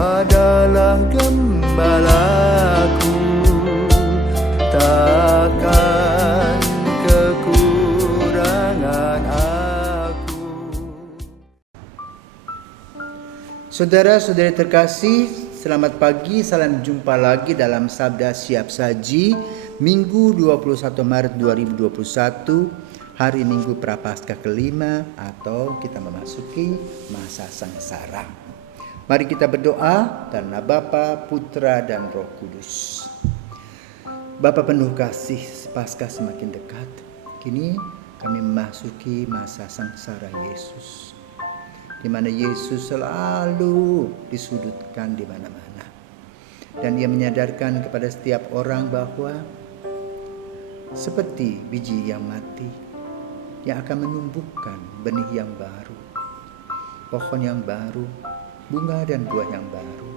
adalah gembalaku, takkan kekurangan aku. Saudara-saudari terkasih, selamat pagi, salam jumpa lagi dalam Sabda Siap Saji, Minggu 21 Maret 2021, hari Minggu Prapaskah kelima atau kita memasuki masa sengsara. Mari kita berdoa karena Bapa, Putra, dan Roh Kudus. Bapa penuh kasih, Paskah semakin dekat. Kini kami memasuki masa sengsara Yesus, di mana Yesus selalu disudutkan di mana-mana. Dan Ia menyadarkan kepada setiap orang bahwa seperti biji yang mati yang akan menumbuhkan benih yang baru, pohon yang baru, bunga dan buah yang baru,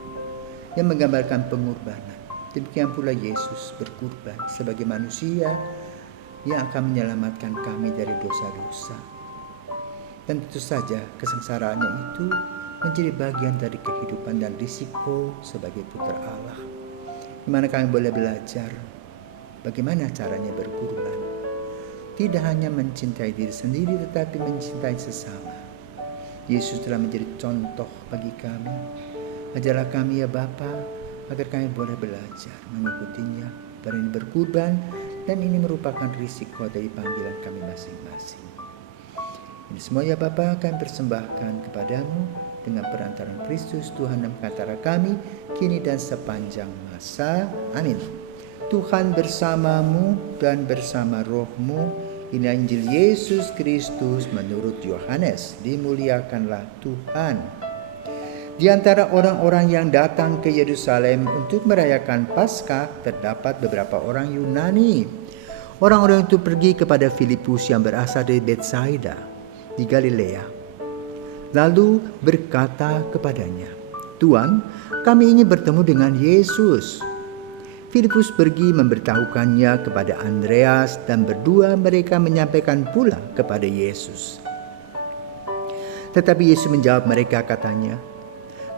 yang menggambarkan pengorbanan. Demikian pula Yesus berkorban sebagai manusia yang akan menyelamatkan kami dari dosa-dosa. Dan tentu saja kesengsaraannya itu menjadi bagian dari kehidupan dan risiko sebagai putra Allah, di mana kami boleh belajar bagaimana caranya berkorban. Tidak hanya mencintai diri sendiri, tetapi mencintai sesama. Yesus telah menjadi contoh bagi kami. Ajarlah kami ya Bapa, agar kami boleh belajar mengikutinya, berani berkorban, dan ini merupakan risiko dari panggilan kami masing-masing. Ini semua ya Bapa kami persembahkan kepadamu dengan perantaraan Kristus Tuhan dan pengantara kami, kini dan sepanjang masa. Amin. Tuhan bersamamu dan bersama rohmu. Ini Injil Yesus Kristus menurut Yohanes. Dimuliakanlah Tuhan. Di antara orang-orang yang datang ke Yerusalem untuk merayakan Paskah terdapat beberapa orang Yunani. Orang-orang itu pergi kepada Filipus yang berasal dari Betsaida di Galilea. Lalu berkata kepadanya, "Tuan, kami ingin bertemu dengan Yesus." Filipus pergi memberitahukannya kepada Andreas dan berdua mereka menyampaikan pula kepada Yesus. Tetapi Yesus menjawab mereka katanya,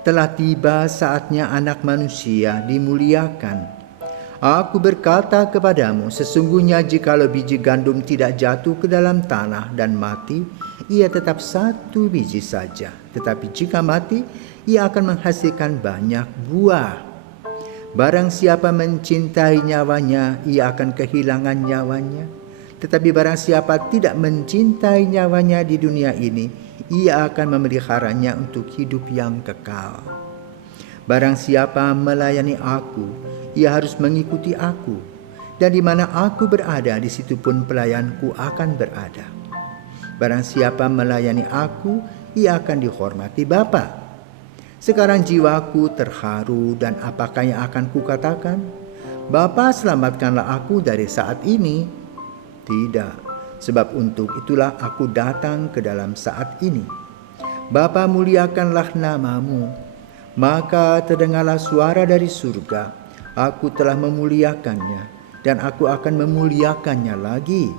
"Telah tiba saatnya Anak Manusia dimuliakan. Aku berkata kepadamu, sesungguhnya jikalau biji gandum tidak jatuh ke dalam tanah dan mati, ia tetap satu biji saja. Tetapi jika mati, ia akan menghasilkan banyak buah. Barang siapa mencintai nyawanya, ia akan kehilangan nyawanya. Tetapi barang siapa tidak mencintai nyawanya di dunia ini, ia akan memeliharanya untuk hidup yang kekal. Barang siapa melayani aku, ia harus mengikuti aku. Dan di mana aku berada, di situ pun pelayanku akan berada. Barang siapa melayani aku, ia akan dihormati Bapa. Sekarang jiwaku terharu dan apakah yang akan kukatakan? Bapa, selamatkanlah aku dari saat ini. Tidak, sebab untuk itulah aku datang ke dalam saat ini. Bapa, muliakanlah namamu. Maka terdengarlah suara dari surga, aku telah memuliakannya dan aku akan memuliakannya lagi.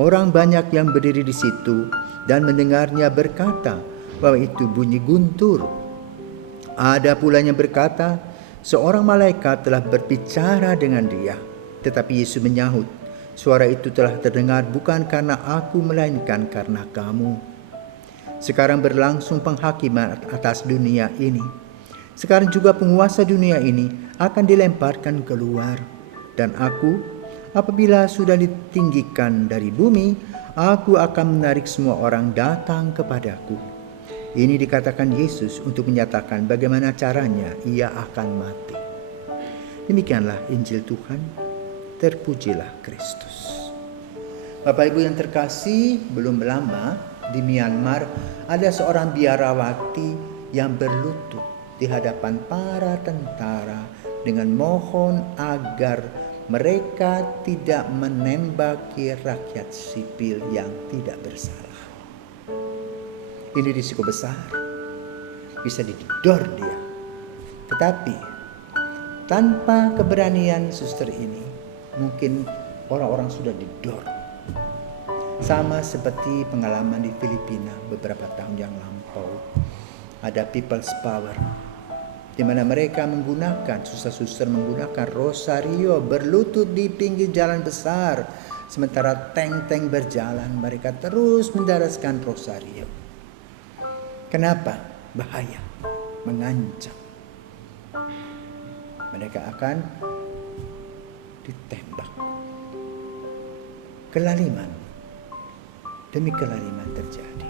Orang banyak yang berdiri di situ dan mendengarnya berkata bahwa itu bunyi guntur. Ada pula yang berkata, seorang malaikat telah berbicara dengan dia. Tetapi Yesus menyahut, suara itu telah terdengar bukan karena aku, melainkan karena kamu. Sekarang berlangsung penghakiman atas dunia ini. Sekarang juga penguasa dunia ini akan dilemparkan keluar. Dan aku, apabila sudah ditinggikan dari bumi, aku akan menarik semua orang datang kepadaku. Ini dikatakan Yesus untuk menyatakan bagaimana caranya ia akan mati. Demikianlah Injil Tuhan. Terpujilah Kristus. Bapak Ibu yang terkasih, belum lama di Myanmar ada seorang biarawati yang berlutut di hadapan para tentara dengan mohon agar mereka tidak menembaki rakyat sipil yang tidak bersalah. Ini risiko besar, bisa didor dia. Tetapi tanpa keberanian suster ini, mungkin orang-orang sudah didor. Sama seperti pengalaman di Filipina beberapa tahun yang lampau. Ada people's power. di mana mereka menggunakan, suster-suster menggunakan rosario berlutut di pinggir jalan besar. Sementara tank-tank berjalan, mereka terus mendaraskan rosario. Kenapa? Bahaya, mengancam. Mereka akan ditembak. Kelaliman demi kelaliman terjadi.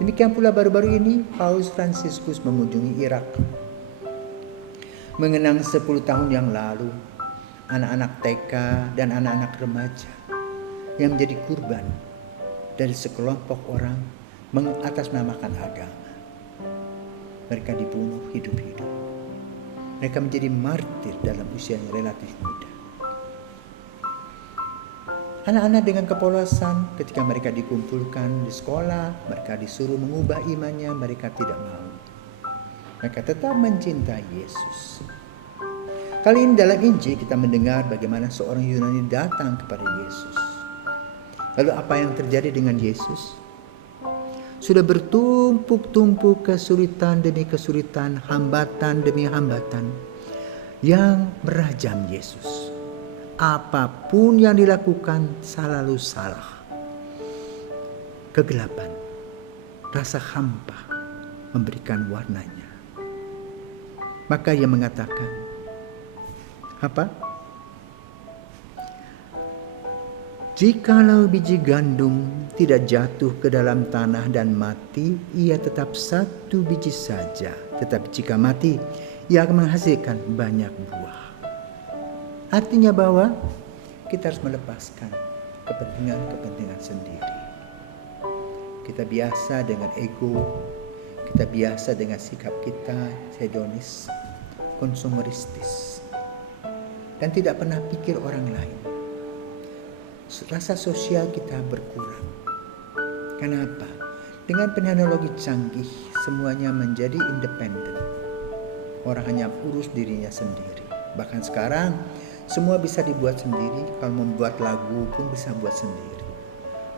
Demikian pula baru-baru ini Paus Fransiskus mengunjungi Irak. Mengenang 10 tahun yang lalu, anak-anak TK dan anak-anak remaja yang menjadi kurban dari sekelompok orang mengatasnamakan agama. Mereka dibunuh hidup-hidup. Mereka menjadi martir dalam usia yang relatif muda. Anak-anak dengan kepolosan ketika mereka dikumpulkan di sekolah, mereka disuruh mengubah imannya, mereka tidak mau. Mereka tetap mencintai Yesus. Kali ini dalam Injil kita mendengar bagaimana seorang Yunani datang kepada Yesus. Lalu apa yang terjadi dengan Yesus? Sudah bertumpuk-tumpuk kesulitan demi kesulitan, hambatan demi hambatan yang merajam Yesus. Apapun yang dilakukan selalu salah. Kegelapan, rasa hampa memberikan warnanya. Maka ia mengatakan, apa? Jikalau biji gandum tidak jatuh ke dalam tanah dan mati, ia tetap satu biji saja. Tetapi jika mati, ia akan menghasilkan banyak buah. Artinya bahwa kita harus melepaskan kepentingan-kepentingan sendiri. Kita biasa dengan ego, kita biasa dengan sikap kita hedonis, konsumeristis, dan tidak pernah pikir orang lain. Rasa sosial kita berkurang. Kenapa? Dengan teknologi canggih, semuanya menjadi independen. Orang hanya urus dirinya sendiri. Bahkan sekarang, semua bisa dibuat sendiri. Kalau membuat lagu pun bisa buat sendiri.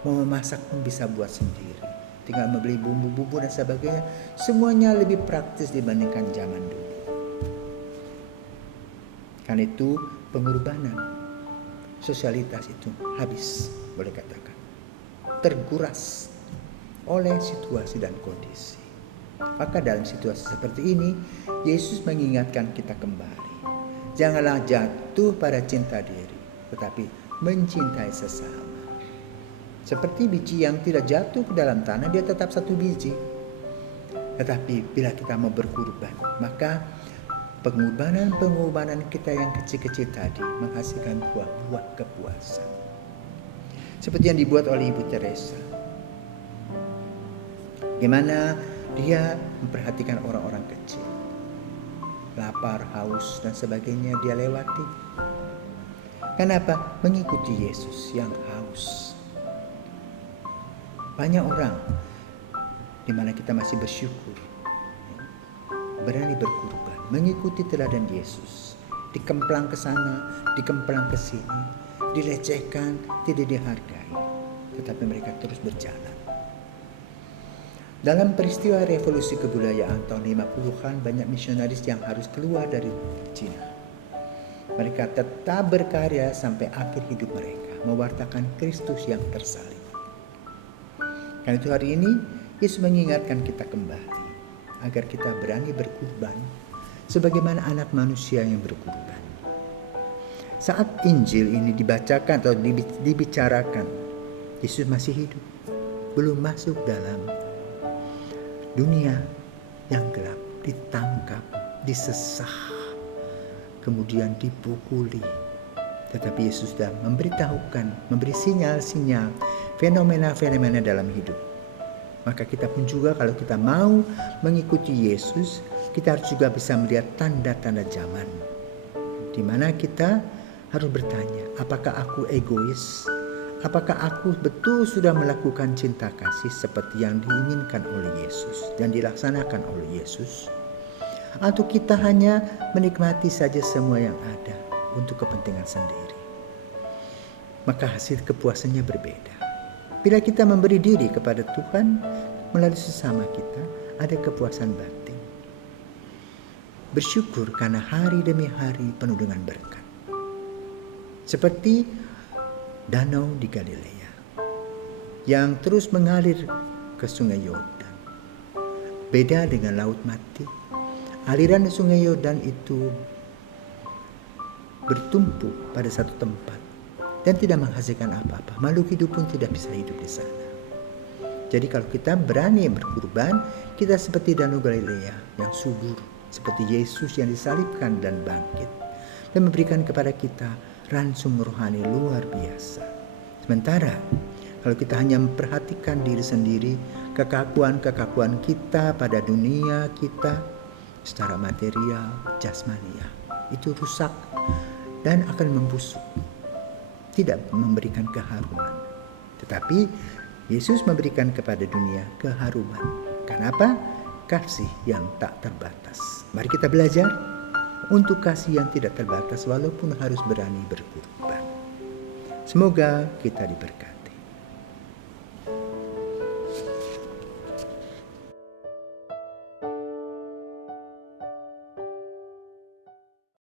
Mau memasak pun bisa buat sendiri. Tinggal membeli bumbu-bumbu dan sebagainya. Semuanya lebih praktis dibandingkan zaman dulu. Karena itu pengorbanan, sosialitas itu habis, boleh katakan. Terkuras oleh situasi dan kondisi. Maka dalam situasi seperti ini, Yesus mengingatkan kita kembali. Janganlah jatuh pada cinta diri, tetapi mencintai sesama. Seperti biji yang tidak jatuh ke dalam tanah, dia tetap satu biji. Tetapi bila kita mau berkorban, maka pengorbanan kita yang kecil-kecil tadi menghasilkan buah-buah kepuasan. Seperti yang dibuat oleh Ibu Teresa. Bagaimana dia memperhatikan orang-orang kecil. Lapar, haus, dan sebagainya dia lewati. Kenapa? Mengikuti Yesus yang haus. Banyak orang di mana kita masih bersyukur, berani berkorban, mengikuti teladan Yesus. Dikemplang ke sana, dikemplang ke sini, dilecehkan, tidak dihargai. Tetapi mereka terus berjalan. Dalam peristiwa revolusi kebudayaan tahun 50-an, banyak misionaris yang harus keluar dari Cina. Mereka tetap berkarya sampai akhir hidup mereka, mewartakan Kristus yang tersalib. Karena itu hari ini, Yesus mengingatkan kita kembali, agar kita berani berkorban, sebagaimana anak manusia yang berkorban. Saat Injil ini dibacakan atau dibicarakan, Yesus masih hidup, belum masuk dalam dunia yang gelap, ditangkap, disesah, kemudian dipukuli. Tetapi Yesus sudah memberitahukan, memberi sinyal-sinyal, fenomena-fenomena dalam hidup. Maka kita pun juga kalau kita mau mengikuti Yesus, kita harus juga bisa melihat tanda-tanda zaman. Di mana kita harus bertanya, apakah aku egois? Apakah aku betul sudah melakukan cinta kasih seperti yang diinginkan oleh Yesus dan dilaksanakan oleh Yesus? Atau kita hanya menikmati saja semua yang ada untuk kepentingan sendiri? Maka hasil kepuasannya berbeda. Bila kita memberi diri kepada Tuhan melalui sesama kita, ada kepuasan batin. bersyukur karena hari demi hari penuh dengan berkat. Seperti danau di Galilea yang terus mengalir ke sungai Yordan. Beda dengan Laut Mati, aliran sungai Yordan itu bertumpu pada satu tempat dan tidak menghasilkan apa-apa. Makhluk hidup pun tidak bisa hidup di sana. Jadi kalau kita berani berkurban, kita seperti danau Galilea yang subur, seperti Yesus yang disalibkan dan bangkit dan memberikan kepada kita ransum rohani luar biasa. Sementara kalau kita hanya memperhatikan diri sendiri, kekakuan-kekakuan kita pada dunia kita secara material, jasmania, itu rusak dan akan membusuk, tidak memberikan keharuman. Tetapi Yesus memberikan kepada dunia keharuman. Kenapa? Kasih yang tak terbatas. Mari kita belajar untuk kasih yang tidak terbatas walaupun harus berani berkorban. Semoga kita diberkati.